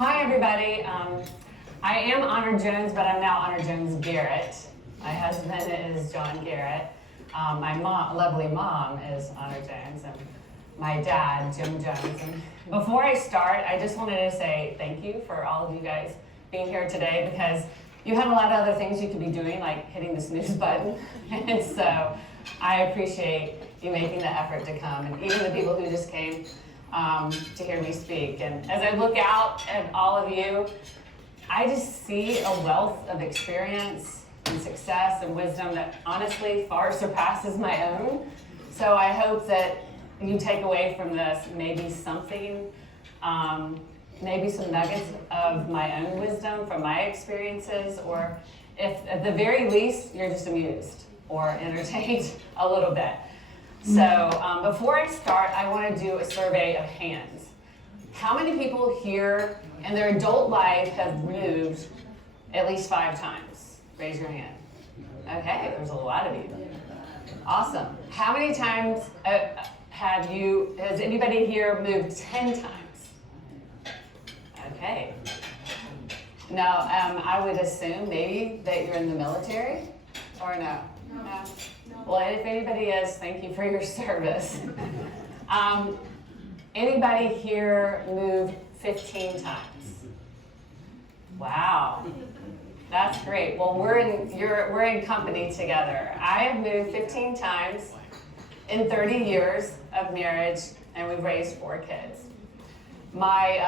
Hi, everybody. I am Honor Jones, but I'm now Honor Jones Garrett. My husband is John Garrett. My lovely mom is Honor Jones, and my dad, Jim Jones. And before I start, I just wanted to say thank you for all of you guys being here today, because you had a lot of other things you could be doing, like hitting the snooze button. And so I appreciate you making the effort to come, and even the people who just came to hear me speak. And as I look out at all of you, I just see a wealth of experience and success and wisdom that honestly far surpasses my own. So I hope that you take away from this maybe something, maybe some nuggets of my own wisdom from my experiences, or if at the very least you're just amused or entertained a little bit. So before I start, I want to do a survey of hands. How many people here in their adult life have moved at least 5 times? Raise your hand. Okay, there's a lot of you. Awesome. How many times has anybody here moved 10 times? Okay. Now, I would assume maybe that you're in the military, or no? No. Well, if anybody is, thank you for your service. Anybody here moved 15 times? Wow, that's great. Well, we're in company together. I have moved 15 times in 30 years of marriage, and we've raised 4 kids. My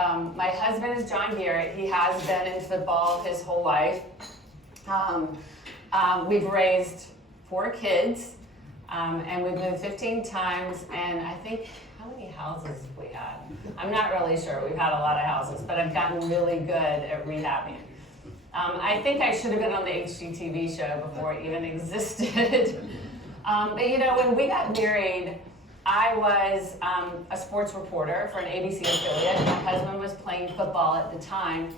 husband is John Garrett. He has been in football his whole life. We've raised 4 kids, and we've moved 15 times, and I think, how many houses have we had? I'm not really sure. We've had a lot of houses, but I've gotten really good at rehabbing. I think I should have been on the HGTV show before it even existed. But you know, when we got married, I was a sports reporter for an ABC affiliate. My husband was playing football at the time.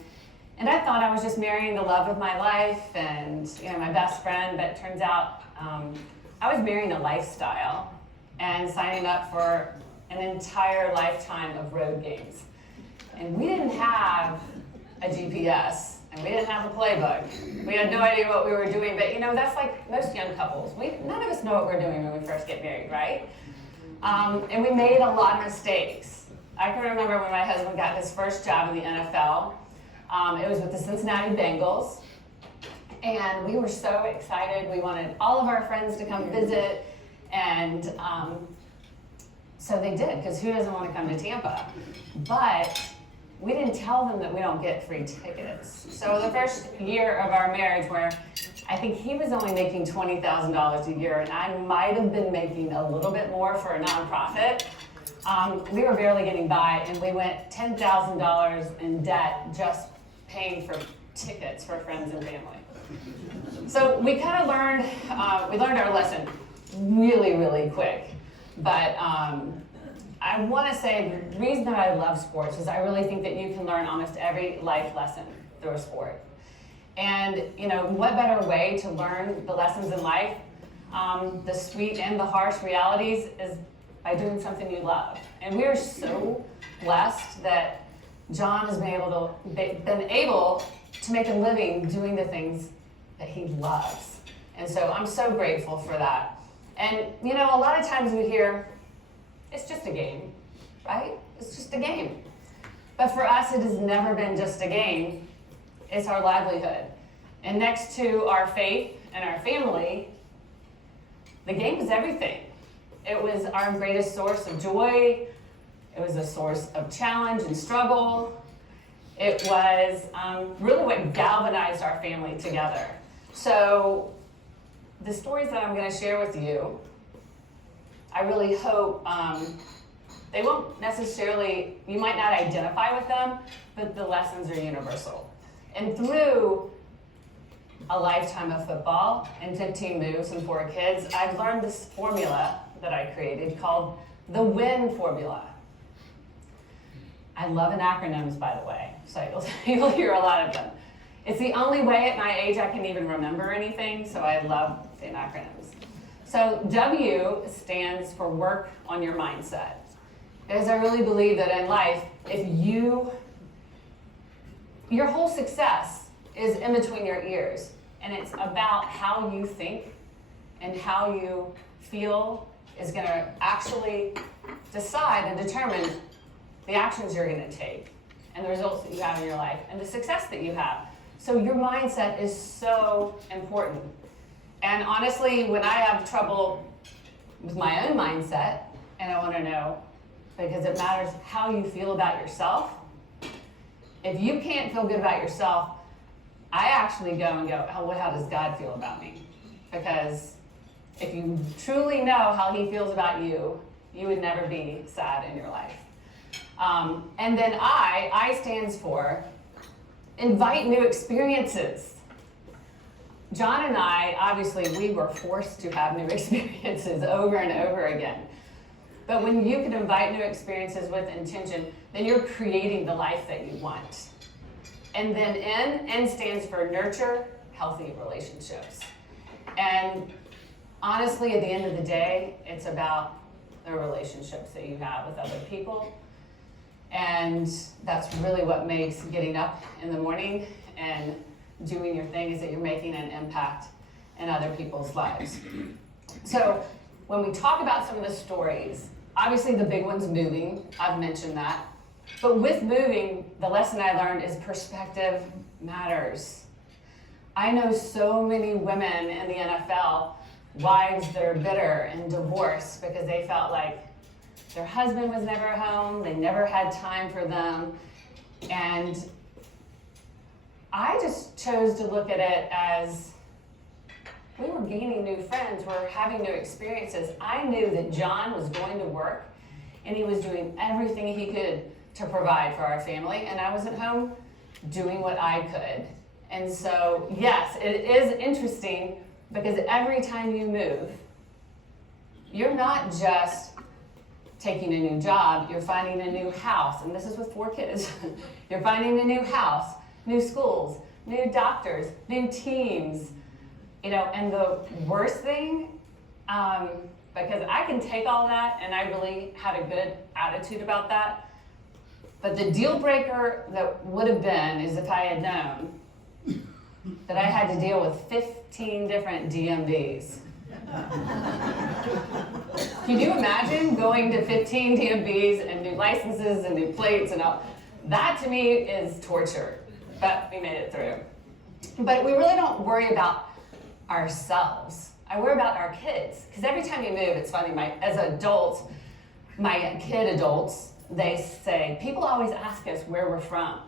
And I thought I was just marrying the love of my life and, you know, my best friend, but it turns out I was marrying a lifestyle and signing up for an entire lifetime of road games. And we didn't have a GPS, and we didn't have a playbook. We had no idea what we were doing, but you know, that's like most young couples. None of us know what we're doing when we first get married, right? And we made a lot of mistakes. I can remember when my husband got his first job in the NFL. It was with the Cincinnati Bengals, and we were so excited. We wanted all of our friends to come visit, and so they did, because who doesn't want to come to Tampa? But we didn't tell them that we don't get free tickets. So the first year of our marriage, where I think he was only making $20,000 a year, and I might have been making a little bit more for a nonprofit, we were barely getting by, and we went $10,000 in debt just paying for tickets for friends and family. So we kind of learned our lesson really, really quick. But I want to say the reason that I love sports is I really think that you can learn almost every life lesson through a sport. And you know, what better way to learn the lessons in life, the sweet and the harsh realities, is by doing something you love. And we are so blessed that John has been able to make a living doing the things that he loves. And so I'm so grateful for that. And you know, a lot of times we hear, it's just a game, right? It's just a game. But for us, it has never been just a game. It's our livelihood. And next to our faith and our family, the game is everything. It was our greatest source of joy. It was a source of challenge and struggle. It was really what galvanized our family together. So the stories that I'm going to share with you, I really hope they won't necessarily, you might not identify with them, but the lessons are universal. And through a lifetime of football and 15 moves and 4 kids, I've learned this formula that I created called the W.I.N formula. I love acronyms, by the way, so you'll hear a lot of them. It's the only way at my age I can even remember anything, so I love the acronyms. So W stands for work on your mindset. Because I really believe that in life, if you your whole success is in between your ears. And it's about how you think and how you feel is going to actually decide and determine the actions you're going to take and the results that you have in your life and the success that you have. So your mindset is so important. And honestly, when I have trouble with my own mindset, and I want to know, because it matters how you feel about yourself. If you can't feel good about yourself, I actually go and go, oh, well, how does God feel about me? Because if you truly know how he feels about you, you would never be sad in your life. And then I stands for invite new experiences. John and I, obviously, we were forced to have new experiences over and over again. But when you can invite new experiences with intention, then you're creating the life that you want. And then N stands for nurture healthy relationships. And honestly, at the end of the day, it's about the relationships that you have with other people. And that's really what makes getting up in the morning and doing your thing, is that you're making an impact in other people's lives. So when we talk about some of the stories, obviously the big one's moving. I've mentioned that. But with moving, the lesson I learned is perspective matters. I know so many women in the NFL, wives that are bitter and divorced because they felt like their husband was never home, they never had time for them. And I just chose to look at it as we were gaining new friends, we're having new experiences. I knew that John was going to work and he was doing everything he could to provide for our family, and I was at home doing what I could. And so, yes, it is interesting because every time you move, you're not just taking a new job, you're finding a new house, and this is with 4 kids. You're finding a new house, new schools, new doctors, new teams, you know, and the worst thing, because I can take all that and I really had a good attitude about that, but the deal breaker that would have been is if I had known that I had to deal with 15 different DMVs. Can you imagine going to 15 DMVs and new licenses and new plates and all? That to me is torture, but we made it through. But we really don't worry about ourselves. I worry about our kids, because every time you move, it's funny, as adults, my kid adults, they say, people always ask us where we're from.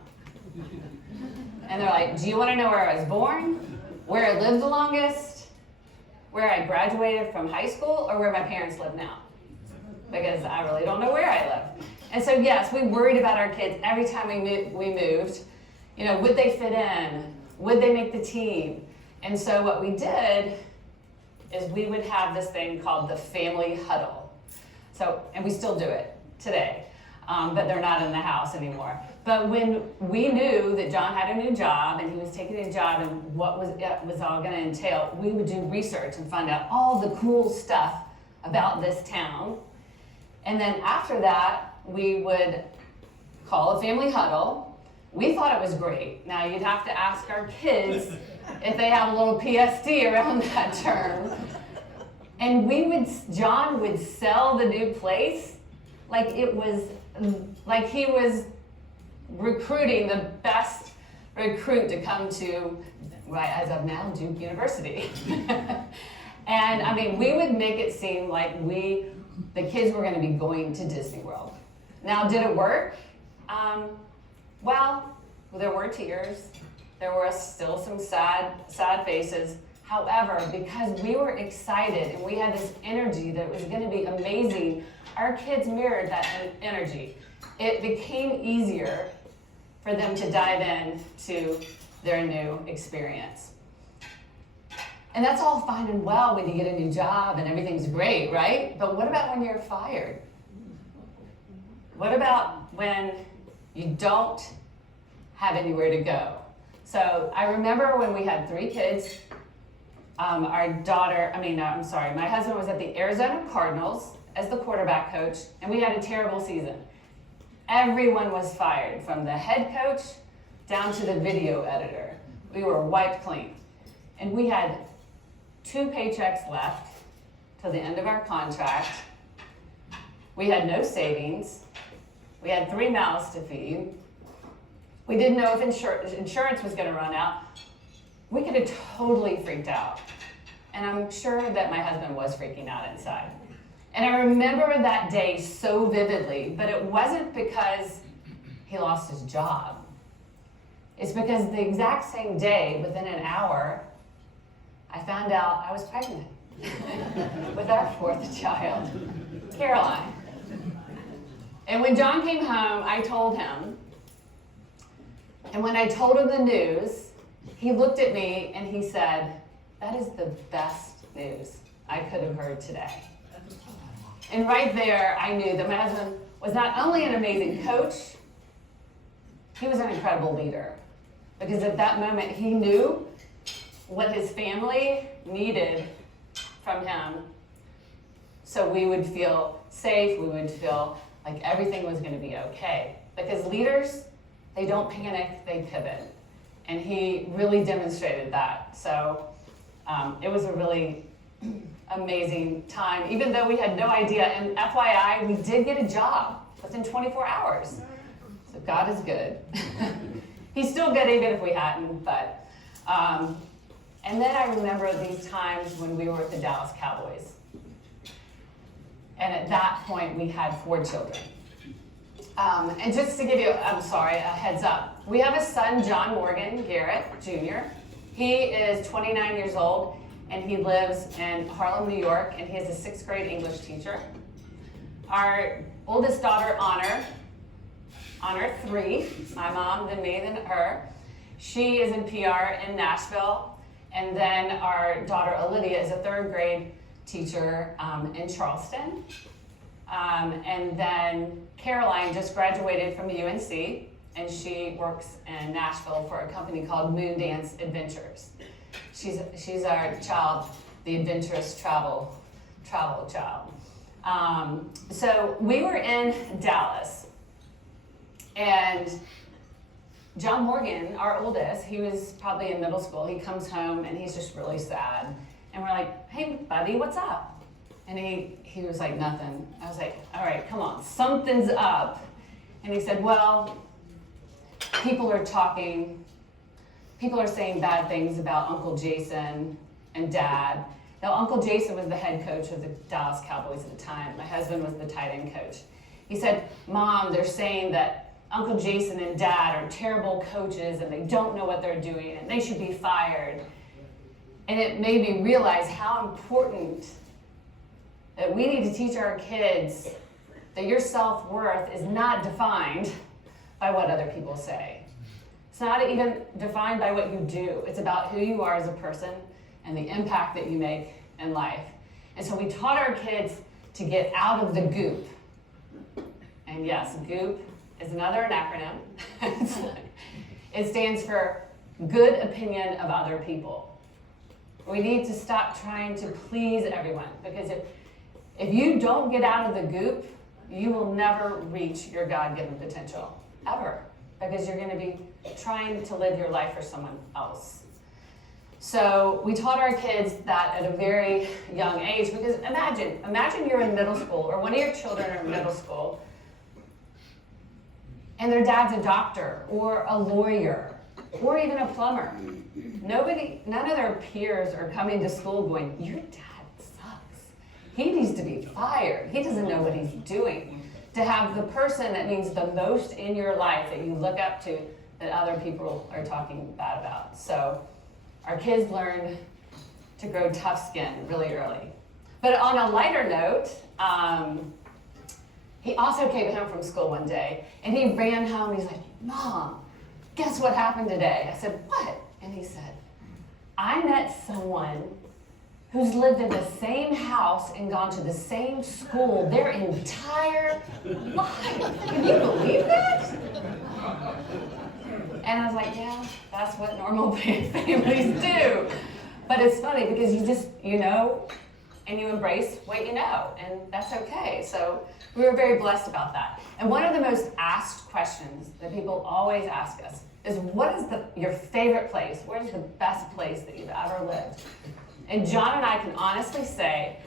And they're like, do you want to know where I was born, where I lived the longest, where I graduated from high school, or where my parents live now? Because I really don't know where I live. And so yes, we worried about our kids every time we moved. You know, would they fit in? Would they make the team? And so what we did is we would have this thing called the family huddle. So, and we still do it today, but they're not in the house anymore. But when we knew that John had a new job and he was taking a job and what it was all gonna entail, we would do research and find out all the cool stuff about this town. And then after that, we would call a family huddle. We thought it was great. Now you'd have to ask our kids if they have a little PSD around that term. And John would sell the new place like it was, like he was recruiting the best recruit to come to, right, as of now, Duke University. And I mean, we would make it seem like the kids were gonna be going to Disney World. Now, did it work? Well, there were tears. There were still some sad faces. However, because we were excited and we had this energy that was gonna be amazing, our kids mirrored that energy. It became easier for them to dive in to their new experience. And that's all fine and well when you get a new job and everything's great, right? But what about when you're fired? What about when you don't have anywhere to go? So I remember when we had 3 kids, my husband was at the Arizona Cardinals as the quarterback coach, and we had a terrible season. Everyone was fired, from the head coach down to the video editor. We were wiped clean. And we had 2 paychecks left till the end of our contract. We had no savings. We had 3 mouths to feed. We didn't know if insurance was going to run out. We could have totally freaked out. And I'm sure that my husband was freaking out inside. And I remember that day so vividly, but it wasn't because he lost his job. It's because the exact same day, within an hour, I found out I was pregnant with our 4th child, Caroline. And when John came home, I told him. And when I told him the news, he looked at me and he said, "That is the best news I could have heard today." And right there, I knew that my husband was not only an amazing coach, he was an incredible leader. Because at that moment, he knew what his family needed from him. So we would feel safe, we would feel like everything was going to be okay. Because leaders, they don't panic, they pivot. And he really demonstrated that. So it was a really amazing time, even though we had no idea. And FYI, we did get a job within 24 hours. So God is good. He's still good even if we hadn't, but. And then I remember these times when we were with the Dallas Cowboys. And at that point, we had 4 children. And just to give you, a heads up. We have a son, John Morgan Garrett, Jr. He is 29 years old, and he lives in Harlem, New York, and he is a 6th grade English teacher. Our oldest daughter, Honor 3, my mom, then me, then her. She is in PR in Nashville. And then our daughter, Olivia, is a 3rd grade teacher in Charleston. And then Caroline just graduated from UNC, and she works in Nashville for a company called Moondance Adventures. She's our child, the adventurous travel child. So we were in Dallas, and John Morgan, our oldest, he was probably in middle school. He comes home and he's just really sad. And we're like, "Hey, buddy, what's up?" And he was like, "Nothing." I was like, "All right, come on, something's up." And he said, "Well, people are saying bad things about Uncle Jason and Dad." Now, Uncle Jason was the head coach of the Dallas Cowboys at the time. My husband was the tight end coach. He said, "Mom, they're saying that Uncle Jason and Dad are terrible coaches and they don't know what they're doing and they should be fired." And it made me realize how important that we need to teach our kids that your self-worth is not defined by what other people say. It's not even defined by what you do. It's about who you are as a person and the impact that you make in life. And so we taught our kids to get out of the goop. And yes, goop is another acronym. It stands for good opinion of other people. We need to stop trying to please everyone, because if you don't get out of the goop, you will never reach your God-given potential, ever, because you're going to be trying to live your life for someone else. So we taught our kids that at a very young age, because imagine you're in middle school, or one of your children are in middle school, and their dad's a doctor or a lawyer or even a plumber. None of their peers are coming to school going, "Your dad sucks. He needs to be fired. He doesn't know what he's doing." To have the person that means the most in your life that you look up to that other people are talking bad about. So our kids learn to grow tough skin really early. But on a lighter note, he also came home from school one day, and he ran home. He's like, "Mom, guess what happened today?" I said, "What?" And he said, "I met someone who's lived in the same house and gone to the same school their entire life. Can you believe that?" And I was like, "Yeah, that's what normal families do." But it's funny because you know, and you embrace what you know, and that's okay. So we were very blessed about that. And one of the most asked questions that people always ask us is what is your favorite place? Where's the best place that you've ever lived? And John and I can honestly say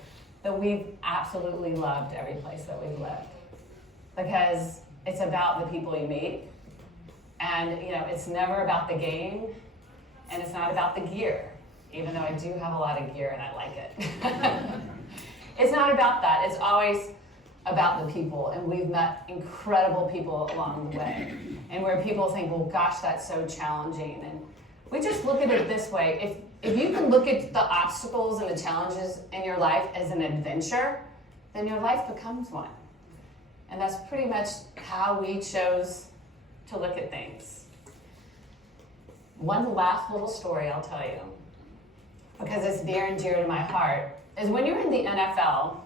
that we've absolutely loved every place that we've lived, because it's about the people you meet, and it's never about the game, and it's not about the gear, even though I do have a lot of gear and I like it. It's not about that. It's always about the people, and we've met incredible people along the way, and where people think, well, gosh, that's so challenging, and we just look at it this way. If you can look at the obstacles and the challenges in your life as an adventure, then your life becomes one. And that's pretty much how we chose to look at things. One last little story I'll tell you, because it's near and dear to my heart, is when you're in the NFL,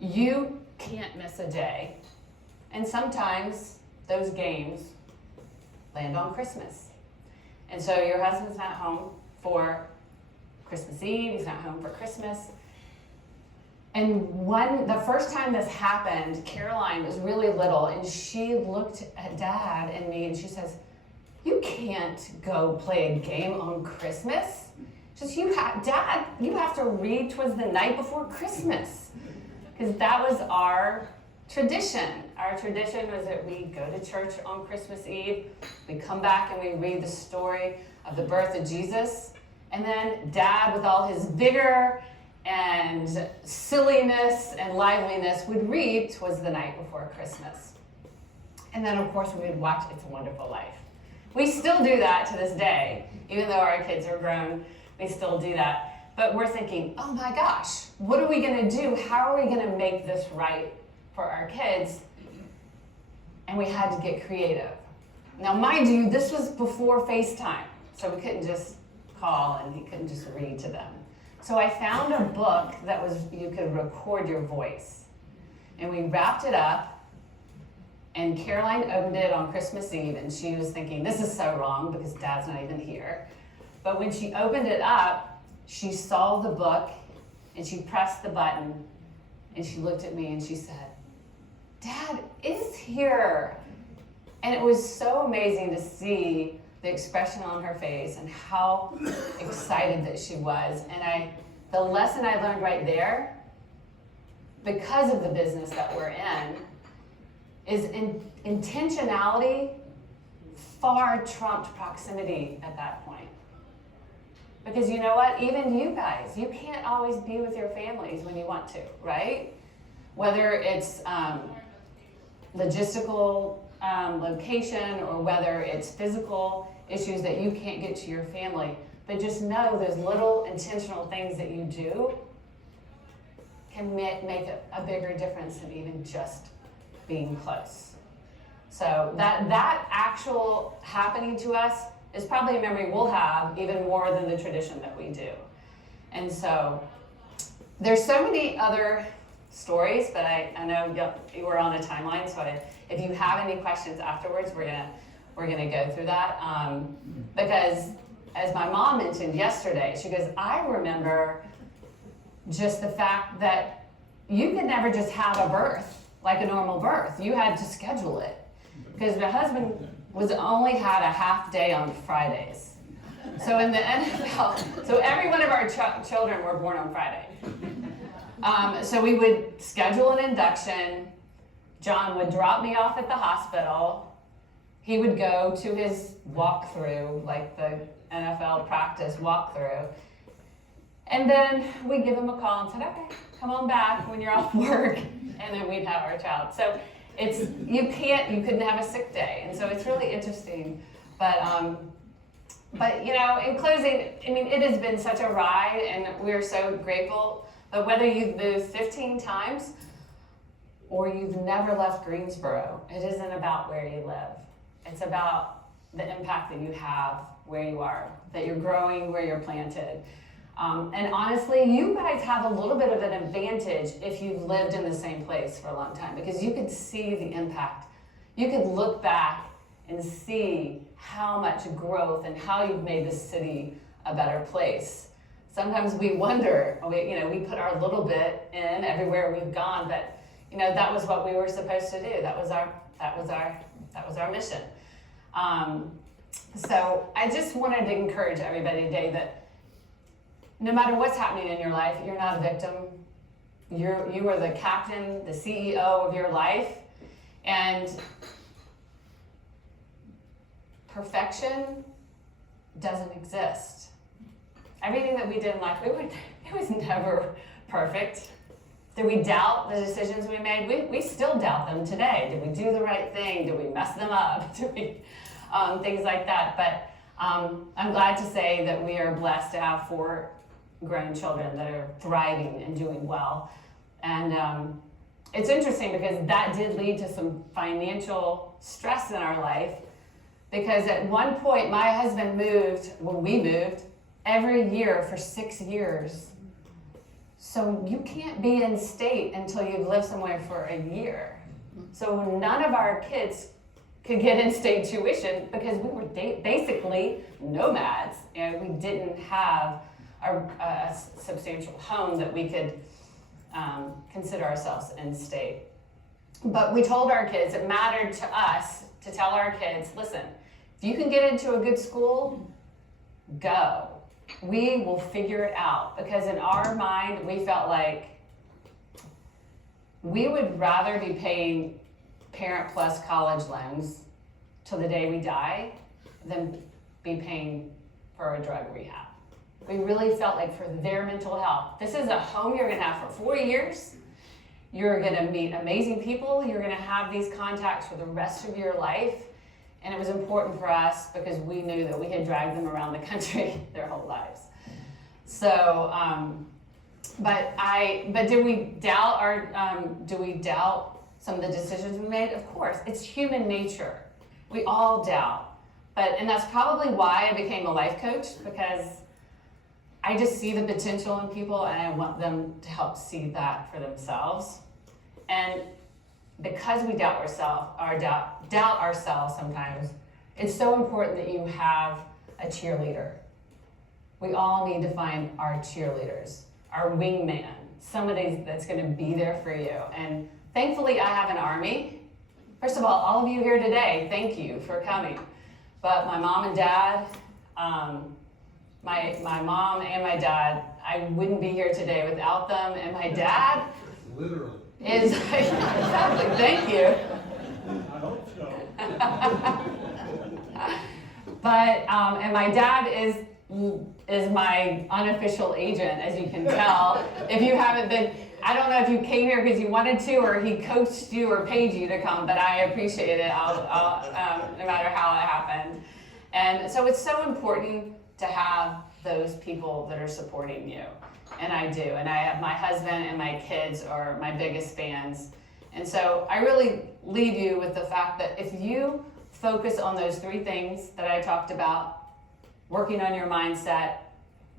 you can't miss a day. And sometimes those games land on Christmas. And so your husband's not home for Christmas Eve, he's not home for Christmas. And the first time this happened, Caroline was really little, and she looked at Dad and me, and she says, "You can't go play a game on Christmas. Just Dad, you have to read 'Twas the Night Before Christmas." Because that was our tradition. Our tradition was that we go to church on Christmas Eve, we come back and we read the story of the birth of Jesus, and then Dad, with all his vigor and silliness and liveliness, would read 'Twas the Night Before Christmas. And then, of course, we would watch It's a Wonderful Life. We still do that to this day. Even though our kids are grown, we still do that. But we're thinking, oh my gosh, what are we going to do? How are we going to make this right for our kids? And we had to get creative. Now, mind you, this was before FaceTime, so we couldn't just call and he couldn't just read to them. So I found a book that you could record your voice. And we wrapped it up, and Caroline opened it on Christmas Eve, and she was thinking, this is so wrong because Dad's not even here. But when she opened it up, she saw the book, and she pressed the button, and she looked at me and she said, "Dad is here." And it was so amazing to see the expression on her face and how excited that she was. And the lesson I learned right there, because of the business that we're in, is intentionality far trumped proximity at that point. Because you know what? Even you guys, you can't always be with your families when you want to, right? Whether it's logistical location, or whether it's physical issues that you can't get to your family. But just know those little intentional things that you do can make a bigger difference than even just being close. So that actual happening to us is probably a memory we'll have even more than the tradition that we do. And so there's so many other stories, but I know you were on a timeline, so if you have any questions afterwards, we're gonna go through that. Because as my mom mentioned yesterday, she goes, I remember just the fact that you could never just have a birth like a normal birth. You had to schedule it. Because my husband only had a half day on Fridays. So in the NFL, so every one of our children were born on Friday. So we would schedule an induction. John would drop me off at the hospital. He would go to his walkthrough, like the NFL practice walkthrough. And then we'd give him a call and said, okay, come on back when you're off work. And then we'd have our child. So you couldn't have a sick day. And so it's really interesting. But in closing, I mean, it has been such a ride, and we're so grateful. But whether you've moved 15 times or you've never left Greensboro, it isn't about where you live. It's about the impact that you have where you are, that you're growing where you're planted. And honestly, you guys have a little bit of an advantage if you've lived in the same place for a long time, because you could see the impact. You could look back and see how much growth and how you've made this city a better place. Sometimes we wonder, we put our little bit in everywhere we've gone, but that was what we were supposed to do. That was our mission. So I just wanted to encourage everybody today that no matter what's happening in your life, you're not a victim. You are the captain, the CEO of your life. And perfection doesn't exist. Everything that we did in life, it was never perfect. Did we doubt the decisions we made? We still doubt them today. Did we do the right thing? Did we mess them up? Did we, things like that. But I'm glad to say that we are blessed to have 4 grown children that are thriving and doing well. And it's interesting because that did lead to some financial stress in our life, because at one point my husband we moved every year for 6 years. So you can't be in state until you've lived somewhere for a year. So none of our kids could get in-state tuition because we were basically nomads. You know, we didn't have a substantial home that we could consider ourselves in-state. But we told our kids, it mattered to us to tell our kids, listen, if you can get into a good school, go. We will figure it out. Because in our mind, we felt like we would rather be paying Parent Plus college loans till the day we die than be paying for a drug rehab. We really felt like for their mental health, this is a home you're gonna have for 4 years. You're gonna meet amazing people. You're gonna have these contacts for the rest of your life. And it was important for us because we knew that we had dragged them around the country their whole lives. So, but did we doubt some of the decisions we made? Of course, it's human nature. We all doubt. And that's probably why I became a life coach, because I just see the potential in people and I want them to help see that for themselves. And because we doubt ourselves sometimes, it's so important that you have a cheerleader. We all need to find our cheerleaders, our wingman, somebody that's going to be there for you. And thankfully, I have an army. First of all of you here today, thank you for coming. But my mom and dad, my mom and my dad, I wouldn't be here today without them. And my dad literally is exactly. Thank you. I hope so. But and my dad is my unofficial agent, as you can tell. If you haven't been, I don't know if you came here because you wanted to, or he coached you or paid you to come, but I appreciate it. I'll no matter how it happened. And so it's so important to have those people that are supporting you. And I do. And I have my husband and my kids are my biggest fans. And so I really leave you with the fact that if you focus on those 3 things that I talked about, working on your mindset,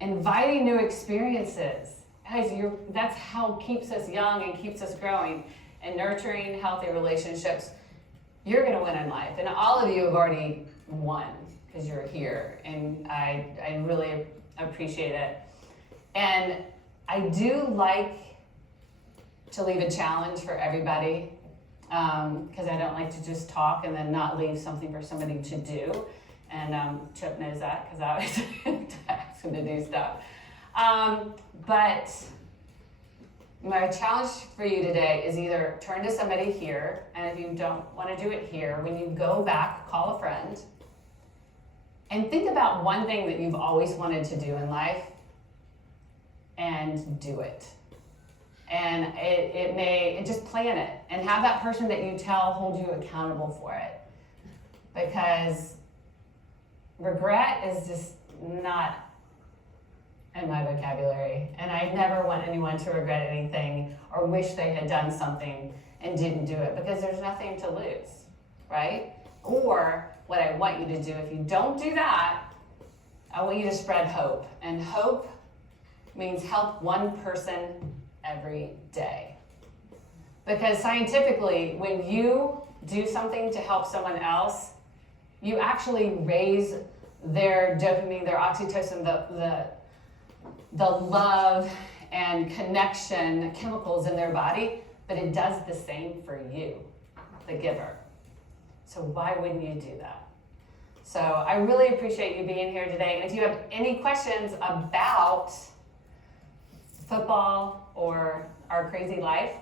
inviting new experiences, guys, that's how keeps us young and keeps us growing, and nurturing healthy relationships, you're going to win in life. And all of you have already won because you're here. And I really appreciate it. And I do like to leave a challenge for everybody, because I don't like to just talk and then not leave something for somebody to do. And Chip knows that because I always ask him to do stuff. But my challenge for you today is either turn to somebody here, and if you don't want to do it here, when you go back, call a friend, and think about one thing that you've always wanted to do in life, and do it. And just plan it, and have that person that you tell hold you accountable for it. Because regret is just not in my vocabulary. And I never want anyone to regret anything or wish they had done something and didn't do it, because there's nothing to lose, right? Or what I want you to do, if you don't do that, I want you to spread hope. And hope means help one person every day. Because scientifically, when you do something to help someone else, you actually raise their dopamine, their oxytocin, the love and connection chemicals in their body, but it does the same for you, the giver. So why wouldn't you do that? So I really appreciate you being here today. And if you have any questions about football or our crazy life,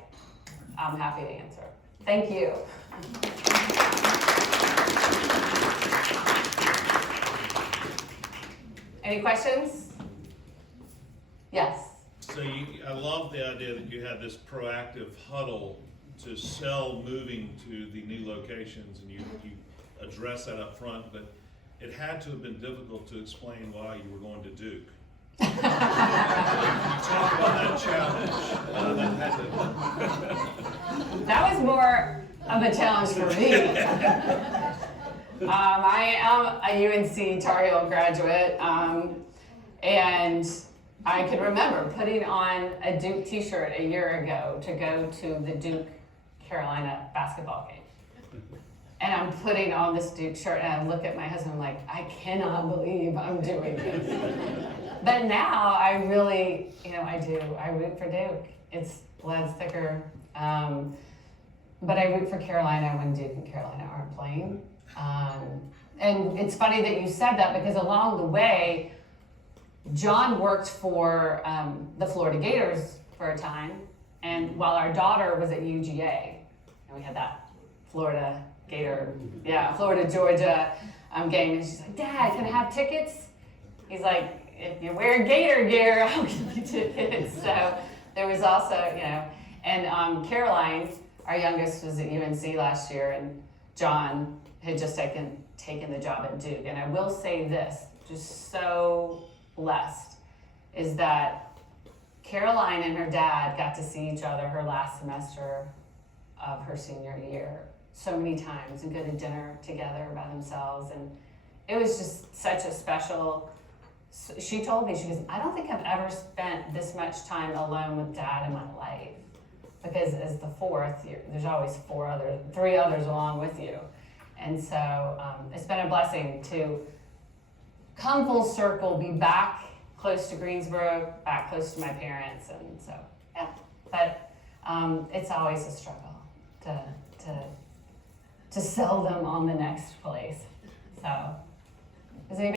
I'm happy to answer. Thank you. Any questions? Yes. So I love the idea that you had this proactive huddle to sell moving to the new locations, and you address that up front, but it had to have been difficult to explain why you were going to Duke. Can you talk about that challenge? That was more of a challenge for me. I am a UNC Tar Heel graduate, and I can remember putting on a Duke t-shirt a year ago to go to the Duke Carolina basketball game. And I'm putting on this Duke shirt and I look at my husband like, I cannot believe I'm doing this. But now I really, I do. I root for Duke. It's blood's thicker. But I root for Carolina when Duke and Carolina aren't playing. And it's funny that you said that because along the way, John worked for the Florida Gators for a time, and while our daughter was at UGA, and we had that Florida Georgia game, and she's like, Dad, can I have tickets? He's like, if you wear Gator gear, I'll give you tickets. So there was also, and Caroline, our youngest, was at UNC last year, and John had just taken the job at Duke. And I will say this, just so blessed, is that Caroline and her dad got to see each other her last semester of her senior year so many times and go to dinner together by themselves. And it was just such a special, she told me, she goes, I don't think I've ever spent this much time alone with Dad in my life. Because as the fourth, there's always three others along with you. And so it's been a blessing to come full circle, be back close to Greensboro, back close to my parents, and so yeah. But it's always a struggle to sell them on the next place. So, is anybody